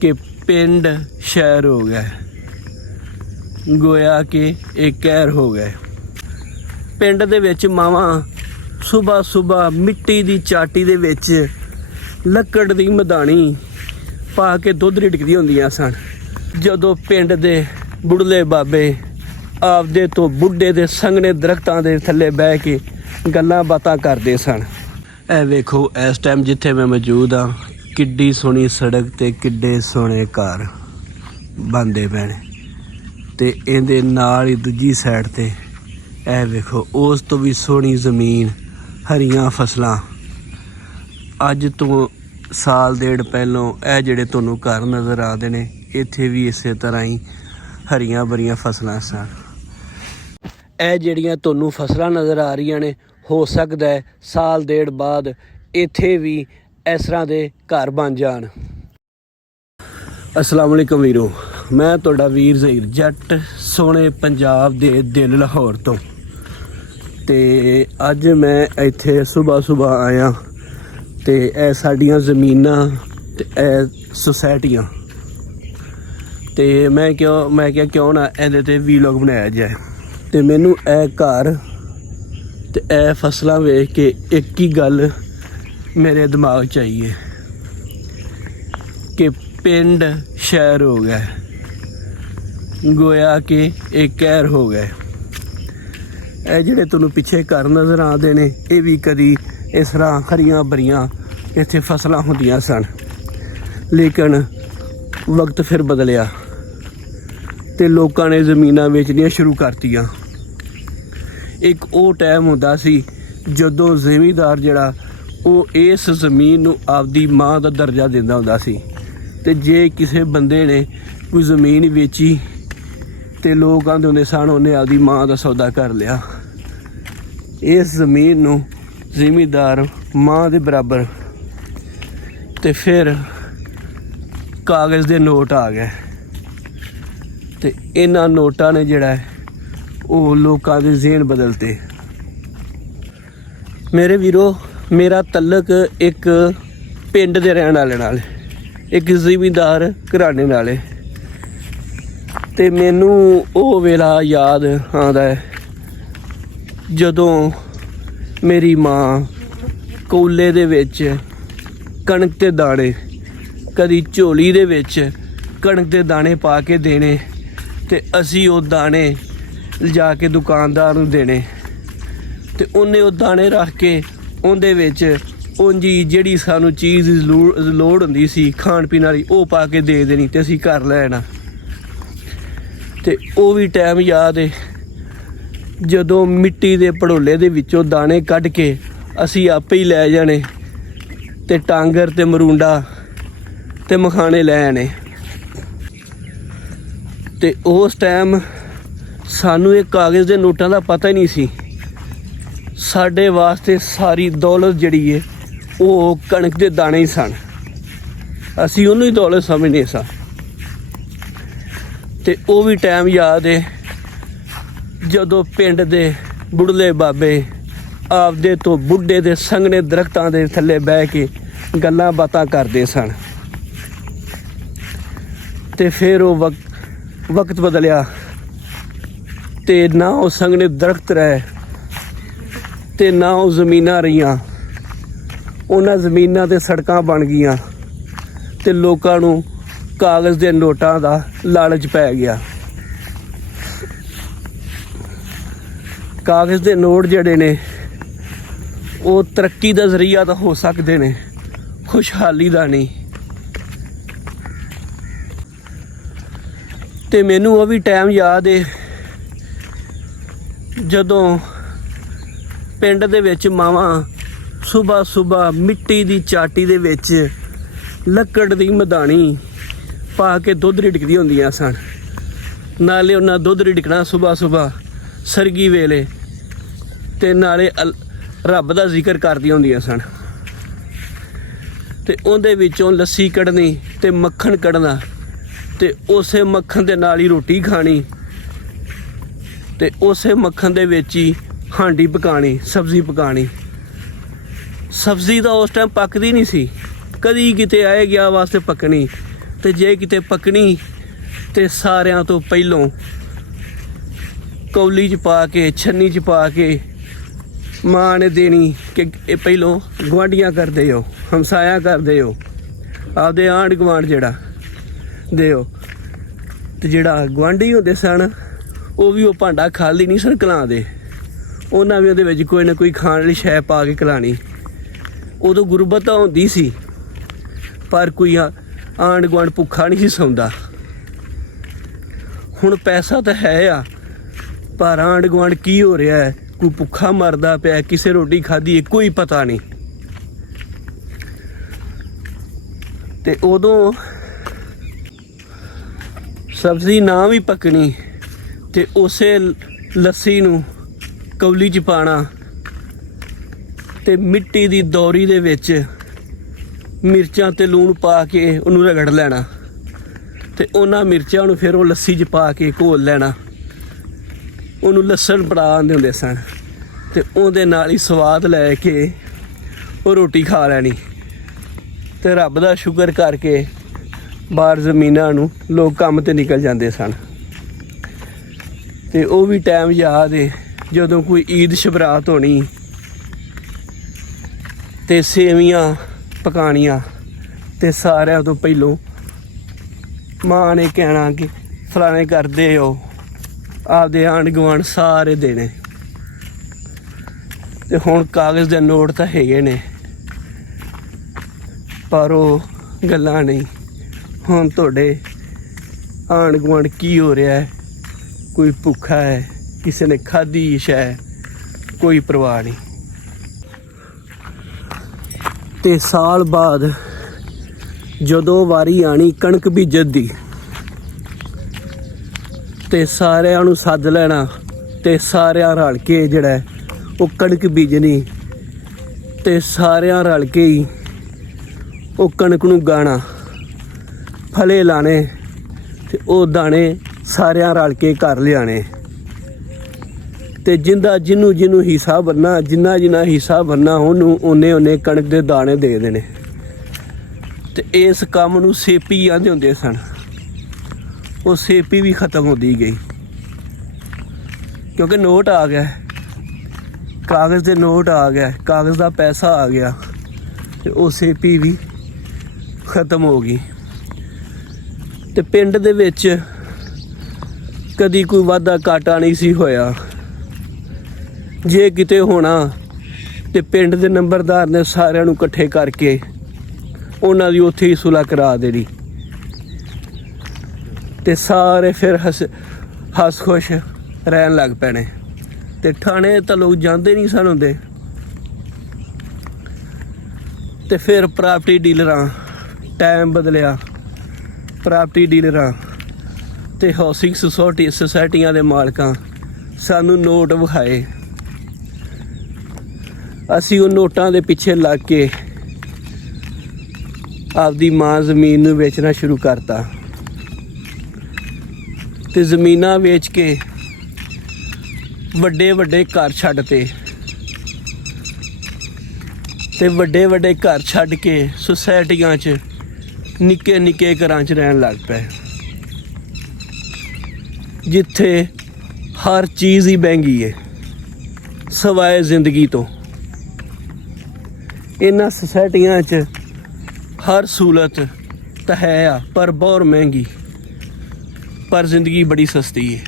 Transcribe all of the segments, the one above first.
कि पिंड शहर हो गया, गोया कि एक कहर हो गए। पिंड दे विच मावां सुबह सुबह मिट्टी दी चाटी दे विच लक्कड़ दी मधानी पा के दुध रिड़कदी हुंदियां सन। जदों पिंड दे बुढ़ले बाबे आपदे तो बुढ़े दे संघने दरख्तां दे थल्ले बह के गल्लां बातां करदे सन। ए वेखो इस टाइम जिथे मैं मौजूद हाँ, किड्डी सोहनी सड़क ते किड्डे सोहने घर बनदे पैण ते इहदे नाल ही दूजी साइड ते ए वेखो उस तो भी सोहनी ज़मीन, हरियां फसलां। अज तो साल डेढ़ पहलों ए जिहड़े तुहानूं घर नज़र आते ने, इत्थे भी इसे तरह ही हरियां भरियां फसलां सन। ए जिहड़ियां तुहानूं फसलां नज़र आ रही ने, हो सकता है साल डेढ़ बाद इत्थे भी इस तरह के घर बन जान। अस्सलाम वालेकुम वीरो, मैं तुहाडा वीर ज़हीर जट सोहने पंजाब दे दिल लाहौर तो। ते अज मैं इत्थे सुबह सुबह आया ते ए साडियां ज़मीनां ते ए सोसाइटियां ते मैं क्या क्यों ना इहदे ते वीलॉग बनाया जाए। ते मैनू ए घर ते ए फसलां वेख के एक ही गल मेरे दिमाग च आई है कि पिंड शहर हो गया, गोया कि एक कहर हो गए। ए जिहड़े तुहानूं पिछे घर नज़र आते ने, ये भी कदी इस तरह हरियां भरियां इत्थे फसलां हुंदियां सन, लेकिन वक्त फिर बदलिया ते लोकां ने ज़मीनां वेचनियां शुरू करतियां। एक वो टाइम हुंदा सी जदों ज़मींदार जिहड़ा ਉਹ इस ज़मीन ਨੂੰ ਆਪਦੀ ਮਾਂ ਦਾ ਦਰਜਾ ਦਿੰਦਾ ਹੁੰਦਾ ਸੀ। ਤੇ ਜੇ ਕਿਸੇ ਬੰਦੇ ਨੇ ਕੋਈ ਜ਼ਮੀਨ ਵੇਚੀ ਤੇ ਲੋਕ ਆਂਦੇ ਹੁੰਦੇ ਸਨ ਉਹਨੇ ਆਪਦੀ ਮਾਂ ਦਾ ਸੌਦਾ ਕਰ ਲਿਆ। ਇਸ ਜ਼ਮੀਨ ਨੂੰ ਜ਼ਿਮੀਂਦਾਰ ਮਾਂ ਦੇ ਬਰਾਬਰ ਤੇ ਫਿਰ ਕਾਗਜ਼ ਦੇ ਨੋਟ ਆ ਗਏ ਤੇ ਇਹਨਾਂ ਨੋਟਾਂ ਨੇ ਜਿਹੜਾ ਉਹ ਲੋਕਾਂ ਦੇ ਜ਼ਿਹਨ ਬਦਲਤੇ। ਮੇਰੇ ਵੀਰੋ, मेरा तलक एक पिंड दे रहण वाले नाल, एक जिमींदार घराने नाल ते मैनू वो वेला याद आंदा है जदों मेरी माँ कौले दे विच कणक दे दाणे, कदी झोली दे विच कणक दे दाणे पा के देने ते असी वो दाणे लिजा के दुकानदार नूं देने ते उन्हें वो दाणे रख के ਉਹਦੇ ਵਿੱਚ ਉਂਜੀ ਜਿਹੜੀ ਸਾਨੂੰ ਚੀਜ਼ ਲੋੜ ਹੁੰਦੀ ਸੀ ਖਾਣ ਪੀਣ ਵਾਲੀ ਉਹ ਪਾ ਕੇ ਦੇ ਦੇਣੀ ਤੇ ਅਸੀਂ ਘਰ ਲੈ ਆਣਾ। ਤੇ ਉਹ ਵੀ ਟਾਈਮ ਯਾਦ ਹੈ ਜਦੋਂ ਮਿੱਟੀ ਦੇ ਭੜੋਲੇ ਦੇ ਵਿੱਚੋਂ ਦਾਣੇ ਕੱਢ ਕੇ ਅਸੀਂ ਆਪੇ ਹੀ ਲੈ ਜਾਣੇ ਤੇ ਟਾਂਗਰ ਤੇ ਮਰੂੰਡਾ ਤੇ ਮਖਾਣੇ ਲੈ ਆਣੇ। ਤੇ ਉਸ ਟਾਈਮ ਸਾਨੂੰ ਇਹ ਕਾਗਜ਼ ਦੇ ਨੋਟਾਂ ਦਾ ਪਤਾ ਹੀ ਨਹੀਂ ਸੀ। ਸਾਡੇ ਵਾਸਤੇ ਸਾਰੀ ਦੌਲਤ ਜਿਹੜੀ ਹੈ ਉਹ ਕਣਕ ਦੇ ਦਾਣੇ ਹੀ ਸਨ, ਅਸੀਂ ਉਹਨੂੰ ਹੀ ਦੌਲਤ ਸਮਝਦੇ ਸਾਂ। ਤੇ ਉਹ ਵੀ ਟਾਈਮ ਯਾਦ ਹੈ ਜਦੋਂ ਪਿੰਡ ਦੇ ਬੁढ़ਲੇ ਬਾਬੇ ਆਪਦੇ ਤੋਂ ਬੁੱਢੇ ਦੇ ਸੰਘਣੇ ਦਰਖਤਾਂ ਦੇ ਥੱਲੇ ਬਹਿ ਕੇ ਗੱਲਾਂ ਬਾਤਾਂ ਕਰਦੇ ਸਨ। ਤੇ ਫਿਰ ਉਹ ਵਕਤ ਬਦਲਿਆ ਤੇ ਨਾ ਉਹ ਸੰਘਣੇ ਦਰਖਤ ਰਹੇ ਤੇ ਨਾ ਉਹ ਜ਼ਮੀਨਾਂ ਰਹੀਆਂ। ਉਹਨਾਂ ਜ਼ਮੀਨਾਂ 'ਤੇ ਸੜਕਾਂ ਬਣ ਗਈਆਂ ਤੇ ਲੋਕਾਂ ਨੂੰ ਕਾਗਜ਼ ਦੇ ਨੋਟਾਂ ਦਾ ਲਾਲਚ ਪੈ ਗਿਆ। ਕਾਗਜ਼ ਦੇ ਨੋਟ ਜਿਹੜੇ ਨੇ ਉਹ ਤਰੱਕੀ ਦਾ ਜ਼ਰੀਆ ਤਾਂ ਹੋ ਸਕਦੇ ਨੇ, ਖੁਸ਼ਹਾਲੀ ਦਾ ਨਹੀਂ। ਤੇ ਮੈਨੂੰ ਉਹ ਵੀ ਟਾਈਮ ਯਾਦ ਹੈ ਜਦੋਂ ਪਿੰਡ ਦੇ ਵਿੱਚ ਮਾਵਾਂ ਸੁਬਹ ਸੁਬਹ ਮਿੱਟੀ ਦੀ ਚਾਟੀ ਦੇ ਵਿੱਚ ਲੱਕੜ ਦੀ ਮਧਾਣੀ ਪਾ ਕੇ ਦੁੱਧ ਰਿੜਕਦੀ ਹੁੰਦੀਆਂ ਸਨ। ਨਾਲੇ ਉਹਨਾਂ ਦੁੱਧ ਰਿੜਕਣਾ ਸੁਬਹ ਸੁਬਹ ਸਰਗੀ ਵੇਲੇ ਤੇ ਨਾਲੇ ਰੱਬ ਦਾ ਜ਼ਿਕਰ ਕਰਦੀਆਂ ਹੁੰਦੀਆਂ ਸਨ। ਤੇ ਉਹਦੇ ਵਿੱਚੋਂ ਲੱਸੀ ਕੱਢਣੀ ਤੇ ਮੱਖਣ ਕੱਢਣਾ ਤੇ ਉਸੇ ਮੱਖਣ ਦੇ ਨਾਲ ਹੀ ਰੋਟੀ ਖਾਣੀ ਤੇ ਉਸੇ ਮੱਖਣ ਦੇ ਵਿੱਚ ਹੀ ਹਾਂਡੀ ਪਕਾਣੀ, ਸਬਜ਼ੀ ਪਕਾਣੀ। ਸਬਜ਼ੀ ਤਾਂ ਉਸ ਟਾਈਮ ਪੱਕਦੀ ਨਹੀਂ ਸੀ, ਕਦੀ ਕਿਤੇ ਆਏ ਗਿਆ ਵਾਸਤੇ ਪੱਕਣੀ ਤੇ ਜੇ ਕਿਤੇ ਪੱਕਣੀ ਤੇ ਸਾਰਿਆਂ ਤੋਂ ਪਹਿਲੋਂ ਕੌਲੀ 'ਚ ਪਾ ਕੇ ਛੰਨੀ 'ਚ ਪਾ ਕੇ ਮਾਂ ਨੇ ਦੇਣੀ ਕਿ ਇਹ ਪਹਿਲੋਂ ਗੁਆਂਢੀਆਂ ਕਰਦੇ ਹੋ, ਹਮਸਾਇਆ ਕਰਦੇ ਹੋ, ਆਪਦੇ ਆਂਢ ਗੁਆਂਢ ਜਿਹੜਾ ਦਿਓ। ਤੇ ਜਿਹੜਾ ਗੁਆਂਢੀ ਹੁੰਦੇ ਸਨ ਉਹ ਵੀ ਉਹ ਭਾਂਡਾ ਖਾਲੀ ਨਹੀਂ ਸਨ ਖਿਲਾਉਂਦੇ, ਉਹਨਾਂ ਵੀ ਉਹਦੇ ਵਿੱਚ ਕੋਈ ਨਾ ਕੋਈ ਖਾਣ ਵਾਲੀ ਸ਼ੈ ਪਾ ਕੇ ਖਿਲਾਣੀ। ਉਦੋਂ ਗੁਰਬਤ ਤਾਂ ਹੁੰਦੀ ਸੀ ਪਰ ਕੋਈ ਆਂਢ ਗੁਆਂਢ ਭੁੱਖਾ ਨਹੀਂ ਸੀ ਸੌਂਦਾ। ਹੁਣ ਪੈਸਾ ਤਾਂ ਹੈ ਆ ਪਰ ਆਂਢ ਗੁਆਂਢ ਕੀ ਹੋ ਰਿਹਾ ਹੈ, ਕੋਈ ਭੁੱਖਾ ਮਰਦਾ ਪਿਆ, ਕਿਸੇ ਰੋਟੀ ਖਾਧੀ ਹੈ, ਕੋਈ ਪਤਾ ਨਹੀਂ। ਤੇ ਉਦੋਂ ਸਬਜ਼ੀ ਨਾ ਵੀ ਪੱਕਣੀ ਤੇ ਉਸੇ ਲੱਸੀ ਨੂੰ ਕੌਲੀ 'ਚ ਪਾਣਾ ਤੇ ਮਿੱਟੀ ਦੀ ਦੌਰੀ ਦੇ ਵਿੱਚ ਮਿਰਚਾਂ ਤੇ ਲੂਣ ਪਾ ਕੇ ਉਹਨੂੰ ਰਗੜ ਲੈਣਾ ਤੇ ਉਹਨਾਂ ਮਿਰਚਾਂ ਨੂੰ ਫਿਰ ਉਹ ਲੱਸੀ 'ਚ ਪਾ ਕੇ ਘੋਲ ਲੈਣਾ। ਉਹਨੂੰ ਲਸਣ ਪੜਾ ਆਉਂਦੇ ਹੁੰਦੇ ਸਨ ਤੇ ਉਹਦੇ ਨਾਲ ਹੀ ਸਵਾਦ ਲੈ ਕੇ ਉਹ ਰੋਟੀ ਖਾ ਲੈਣੀ। ਤੇ ਰੱਬ ਦਾ ਸ਼ੁਕਰ ਕਰਕੇ ਬਾਹਰ ਜ਼ਮੀਨਾਂ ਨੂੰ ਲੋਕ ਕੰਮ ਤੇ ਨਿਕਲ ਜਾਂਦੇ ਸਨ। ਤੇ ਉਹ ਵੀ ਟਾਈਮ ਯਾਦ ਏ ਜਦੋਂ ਕੋਈ ਈਦ ਸ਼ਬਰਾਤ ਹੋਣੀ ਤੇ ਸੇਵੀਆਂ ਪਕਾਣੀਆਂ ਤੇ ਸਾਰਿਆਂ ਤੋਂ ਪਹਿਲੋਂ ਮਾਂ ਨੇ ਕਹਿਣਾ ਕਿ ਫਲਾਣੇ ਕਰਦੇ ਹੋ, ਆਪਦੇ ਆਂਢ ਗੁਆਂਢ ਸਾਰੇ ਦੇਣੇ। ਤੇ ਹੁਣ ਕਾਗਜ਼ ਦੇ ਨੋਟ ਤਾਂ ਹੈਗੇ ਨੇ ਪਰ ਉਹ ਗੱਲਾਂ ਨਹੀਂ। ਹੁਣ ਤੁਹਾਡੇ ਆਂਢ ਗੁਆਂਢ ਕੀ ਹੋ ਰਿਹਾ ਹੈ, ਕੋਈ ਭੁੱਖਾ ਹੈ, ਕਿਸੇ ਨੇ ਖਾਧੀ ਸ਼ੈ, ਕੋਈ ਪਰਵਾਹ ਨਹੀਂ। ਤੇ ਸਾਲ ਬਾਅਦ ਜਦੋਂ ਵਾਰੀ ਆਣੀ ਕਣਕ ਬੀਜਣ ਦੀ ਤੇ ਸਾਰਿਆਂ ਨੂੰ ਸੱਦ ਲੈਣਾ ਤੇ ਸਾਰਿਆਂ ਰਲ ਕੇ ਜਿਹੜਾ ਉਹ ਕਣਕ ਬੀਜਣੀ ਤੇ ਸਾਰਿਆਂ ਰਲ ਕੇ ਹੀ ਉਹ ਕਣਕ ਨੂੰ ਗਾਣਾ, ਫਲੇ ਲਾਣੇ ਤੇ ਉਹ ਦਾਣੇ ਸਾਰਿਆਂ ਰਲ ਕੇ ਘਰ ਲਿਆਣੇ। ਤੇ ਜਿਹਨੂੰ ਹਿੱਸਾ ਬੰਨਾ, ਜਿੰਨਾ ਹਿੱਸਾ ਬੰਨਾ ਉਹਨੂੰ ਓਨੇ ਕਣਕ ਦੇ ਦਾਣੇ ਦੇ ਦੇਣੇ। ਤੇ ਇਸ ਕੰਮ ਨੂੰ ਸੇਪੀ ਆਂਦੇ ਹੁੰਦੇ ਸਨ। ਉਹ ਸੇਪੀ ਵੀ ਖਤਮ ਹੁੰਦੀ ਗਈ ਕਿਉਂਕਿ ਨੋਟ ਆ ਗਿਆ, ਕਾਗਜ਼ ਦੇ ਨੋਟ ਆ ਗਿਆ, ਕਾਗਜ਼ ਦਾ ਪੈਸਾ ਆ ਗਿਆ ਤੇ ਉਹ ਸੇਪੀ ਵੀ ਖਤਮ ਹੋ ਗਈ। ਤੇ ਪਿੰਡ ਦੇ ਵਿੱਚ ਕਦੀ ਕੋਈ ਵਾਧਾ ਘਾਟਾ ਨਹੀਂ ਸੀ ਹੋਇਆ। ਜੇ ਕਿਤੇ ਹੋਣਾ ਤੇ ਪਿੰਡ ਦੇ ਨੰਬਰਦਾਰ ਨੇ ਸਾਰਿਆਂ ਨੂੰ ਇਕੱਠੇ ਕਰਕੇ ਉਹਨਾਂ ਦੀ ਉੱਥੇ ਹੀ ਸੁਲ੍ਹਾ ਕਰਾ ਦੇਣੀ ਤੇ ਸਾਰੇ ਫਿਰ ਹੱਸ ਖੁਸ਼ ਰਹਿਣ ਲੱਗ ਪੈਣੇ। ਤੇ ਥਾਣੇ ਤਾਂ ਲੋਕ ਜਾਂਦੇ ਨਹੀਂ ਸਨ ਹੁੰਦੇ। ਤੇ ਫਿਰ ਪ੍ਰਾਪਰਟੀ ਡੀਲਰਾਂ, ਟਾਈਮ ਬਦਲਿਆ, ਪ੍ਰਾਪਰਟੀ ਡੀਲਰਾਂ ਤੇ ਹਾਊਸਿੰਗ ਸੁਸਾਇਟੀਆਂ ਦੇ ਮਾਲਕਾਂ ਸਾਨੂੰ ਨੋਟ ਵਿਖਾਏ। ਅਸੀਂ ਉਹ ਨੋਟਾਂ ਦੇ ਪਿੱਛੇ ਲੱਗ ਕੇ ਆਪਦੀ ਮਾਂ ਜ਼ਮੀਨ ਨੂੰ ਵੇਚਣਾ ਸ਼ੁਰੂ ਕਰਤਾ ਤੇ ਜ਼ਮੀਨਾਂ ਵੇਚ ਕੇ ਵੱਡੇ ਘਰ ਛੱਡਤੇ ਤੇ ਵੱਡੇ ਘਰ ਛੱਡ ਕੇ ਸੁਸਾਇਟੀਆਂ 'ਚ ਨਿੱਕੇ ਘਰਾਂ 'ਚ ਰਹਿਣ ਲੱਗ ਪਏ ਜਿੱਥੇ ਹਰ ਚੀਜ਼ ਹੀ ਮਹਿੰਗੀ ਹੈ ਸਵਾਏ ਜ਼ਿੰਦਗੀ ਤੋਂ। ਇਹਨਾਂ ਸੁਸਾਇਟੀਆਂ 'ਚ ਹਰ ਸਹੂਲਤ ਤਾਂ ਹੈ ਆ ਪਰ ਬਹੁਤ ਮਹਿੰਗੀ, ਪਰ ਜ਼ਿੰਦਗੀ ਬੜੀ ਸਸਤੀ ਹੈ।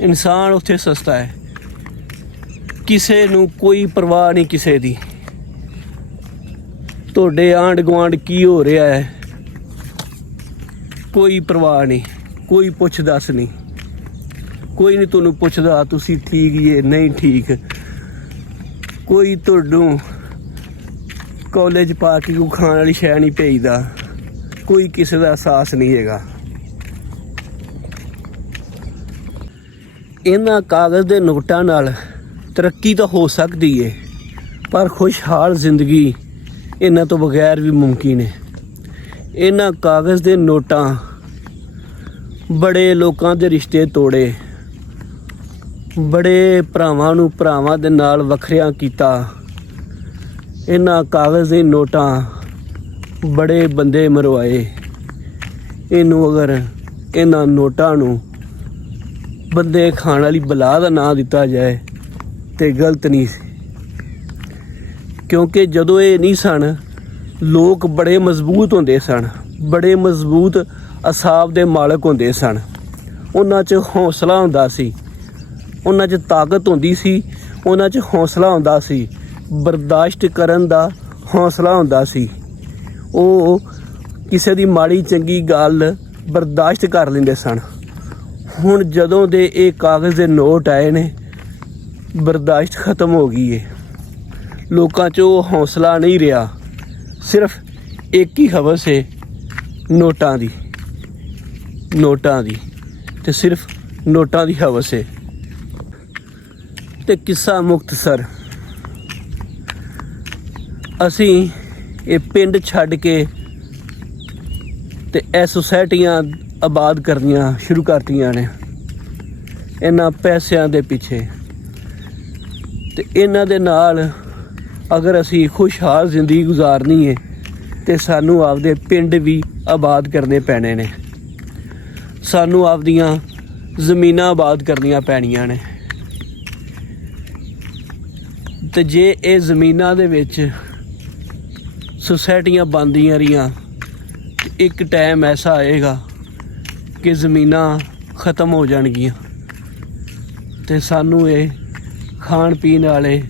ਇਨਸਾਨ ਉੱਥੇ ਸਸਤਾ ਹੈ, ਕਿਸੇ ਨੂੰ ਕੋਈ ਪਰਵਾਹ ਨਹੀਂ ਕਿਸੇ ਦੀ। ਤੁਹਾਡੇ ਆਂਢ ਗੁਆਂਢ ਕੀ ਹੋ ਰਿਹਾ ਹੈ ਕੋਈ ਪਰਵਾਹ ਨਹੀਂ, ਕੋਈ ਪੁੱਛ ਦੱਸ ਨਹੀਂ, ਕੋਈ ਨਹੀਂ ਤੁਹਾਨੂੰ ਪੁੱਛਦਾ ਤੁਸੀਂ ਠੀਕ ਜੇ ਨਹੀਂ ਠੀਕ। ਕੋਈ ਤੁਹਾਨੂੰ ਕਾਲਜ ਪਾ ਕੇ ਕੋਈ ਖਾਣ ਵਾਲੀ ਸ਼ੈ ਨਹੀਂ ਭੇਜਦਾ, ਕੋਈ ਕਿਸੇ ਦਾ ਅਹਿਸਾਸ ਨਹੀਂ ਹੈਗਾ। ਇਹਨਾਂ ਕਾਗਜ਼ ਦੇ ਨੋਟਾਂ ਨਾਲ ਤਰੱਕੀ ਤਾਂ ਹੋ ਸਕਦੀ ਹੈ ਪਰ ਖੁਸ਼ਹਾਲ ਜ਼ਿੰਦਗੀ ਇਹਨਾਂ ਤੋਂ ਬਗੈਰ ਵੀ ਮੁਮਕਿਨ ਹੈ। ਇਹਨਾਂ ਕਾਗਜ਼ ਦੇ ਨੋਟਾਂ ਬੜੇ ਲੋਕਾਂ ਦੇ ਰਿਸ਼ਤੇ ਤੋੜੇ, ਬੜੇ ਭਰਾਵਾਂ ਨੂੰ ਭਰਾਵਾਂ ਦੇ ਨਾਲ ਵੱਖਰਿਆਂ ਕੀਤਾ। ਇਹਨਾਂ ਕਾਗਜ਼ ਦੇ ਨੋਟਾਂ ਬੜੇ ਬੰਦੇ ਮਰਵਾਏ, ਇਹਨੂੰ ਅਗਰ ਇਹਨਾਂ ਨੋਟਾਂ ਨੂੰ ਬੰਦੇ ਖਾਣ ਵਾਲੀ ਬਲਾ ਦਾ ਨਾਂ ਦਿੱਤਾ ਜਾਏ ਤੇ ਗਲਤ ਨਹੀਂ ਸੀ, ਕਿਉਂਕਿ ਜਦੋਂ ਇਹ ਨਹੀਂ ਸਨ ਲੋਕ ਬੜੇ ਮਜ਼ਬੂਤ ਹੁੰਦੇ ਸਨ, ਬੜੇ ਮਜ਼ਬੂਤ ਅਸਾਬ ਦੇ ਮਾਲਕ ਹੁੰਦੇ ਸਨ। ਉਹਨਾਂ 'ਚ ਹੌਸਲਾ ਹੁੰਦਾ ਸੀ, ਉਹਨਾਂ 'ਚ ਤਾਕਤ ਹੁੰਦੀ ਸੀ, ਉਹਨਾਂ 'ਚ ਹੌਸਲਾ ਹੁੰਦਾ ਸੀ, ਬਰਦਾਸ਼ਤ ਕਰਨ ਦਾ ਹੌਸਲਾ ਹੁੰਦਾ ਸੀ। ਉਹ ਕਿਸੇ ਦੀ ਮਾੜੀ ਚੰਗੀ ਗੱਲ ਬਰਦਾਸ਼ਤ ਕਰ ਲੈਂਦੇ ਸਨ। ਹੁਣ ਜਦੋਂ ਦੇ ਇਹ ਕਾਗਜ਼ ਦੇ ਨੋਟ ਆਏ ਨੇ, ਬਰਦਾਸ਼ਤ ਖਤਮ ਹੋ ਗਈ ਏ। ਲੋਕਾਂ 'ਚ ਉਹ ਹੌਸਲਾ ਨਹੀਂ ਰਿਹਾ, ਸਿਰਫ ਇੱਕ ਹੀ ਹਵਸ ਹੈ ਨੋਟਾਂ ਦੀ ਤੇ ਸਿਰਫ ਨੋਟਾਂ ਦੀ ਹਵਸ ਹੈ। ਤੇ ਕਿੱਸਾ ਮੁਕਤਸਰ, ਅਸੀਂ ਇਹ ਪਿੰਡ ਛੱਡ ਕੇ ਤੇ ਇਹ ਸੁਸਾਇਟੀਆਂ ਆਬਾਦ ਕਰਨੀਆਂ ਸ਼ੁਰੂ ਕਰਤੀਆਂ ਨੇ ਇਹਨਾਂ ਪੈਸਿਆਂ ਦੇ ਪਿੱਛੇ। ਤੇ ਇਹਨਾਂ ਦੇ ਨਾਲ ਅਗਰ ਅਸੀਂ ਖੁਸ਼ਹਾਲ ਜ਼ਿੰਦਗੀ ਗੁਜ਼ਾਰਨੀ ਹੈ ਤੇ ਸਾਨੂੰ ਆਪਦੇ ਪਿੰਡ ਵੀ ਆਬਾਦ ਕਰਨੇ ਪੈਣੇ ਨੇ, ਸਾਨੂੰ ਆਪਦੀਆਂ ਜ਼ਮੀਨਾਂ ਆਬਾਦ ਕਰਨੀਆਂ ਪੈਣੀਆਂ ਨੇ। ਤੇ ਜੇ ਇਹ ਜ਼ਮੀਨਾਂ ਦੇ ਵਿੱਚ ਸੁਸਾਇਟੀਆਂ ਬਣਦੀਆਂ ਰਹੀਆਂ ਤੇ ਇੱਕ ਟਾਈਮ ਐਸਾ ਆਏਗਾ ਕਿ ਜ਼ਮੀਨਾਂ ਖਤਮ ਹੋ ਜਾਣਗੀਆਂ ਤੇ ਸਾਨੂੰ ਇਹ ਖਾਣ ਪੀਣ ਵਾਲੇ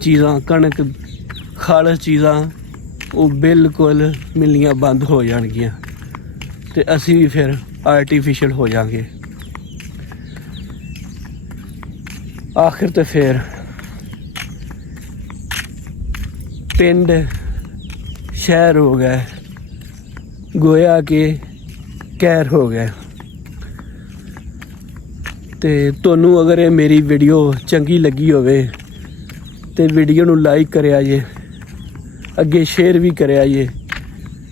ਚੀਜ਼ਾਂ, ਕਣਕ ਖਾਲਸ ਚੀਜ਼ਾਂ ਉਹ ਬਿਲਕੁਲ ਮਿਲਣੀਆਂ ਬੰਦ ਹੋ ਜਾਣਗੀਆਂ ਤੇ ਅਸੀਂ ਵੀ ਫਿਰ ਆਰਟੀਫਿਸ਼ਲ ਹੋ ਜਾਵਾਂਗੇ। ਆਖਿਰ ਤੇ ਫਿਰ ਪਿੰਡ ਸ਼ਹਿਰ ਹੋ ਗਏ, ਗੋਇਆ ਕਿ ਕਹਿਰ ਹੋ ਗਏ। ਤੇ ਤੁਹਾਨੂੰ ਅਗਰ ਇਹ ਮੇਰੀ ਵੀਡੀਓ ਚੰਗੀ ਲੱਗੀ ਹੋਵੇ ਤੇ ਵੀਡੀਓ ਨੂੰ ਲਾਈਕ ਕਰਿਆ ਜੇ, ਅੱਗੇ ਸ਼ੇਅਰ ਵੀ ਕਰਿਆ ਜੇ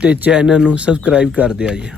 ਤੇ ਚੈਨਲ ਨੂੰ ਸਬਸਕ੍ਰਾਈਬ ਕਰ ਦਿਆ ਜੇ।